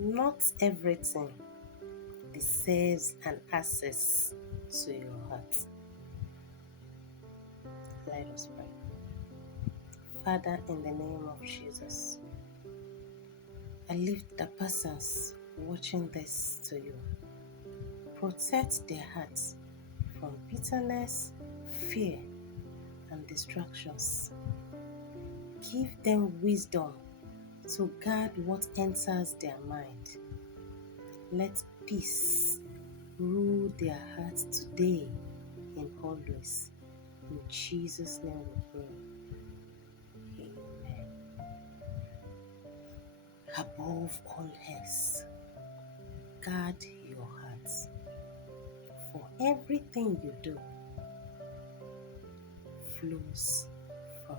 Not everything deserves an access to your heart. Let us pray. Father, in the name of Jesus, I lift the persons watching this to you. Protect their hearts from bitterness, fear, and distractions. Give them wisdom to guard what enters their mind. Let peace rule their hearts today and always. In Jesus' name we pray. Amen. Above all else, guard your hearts. For everything you do flows from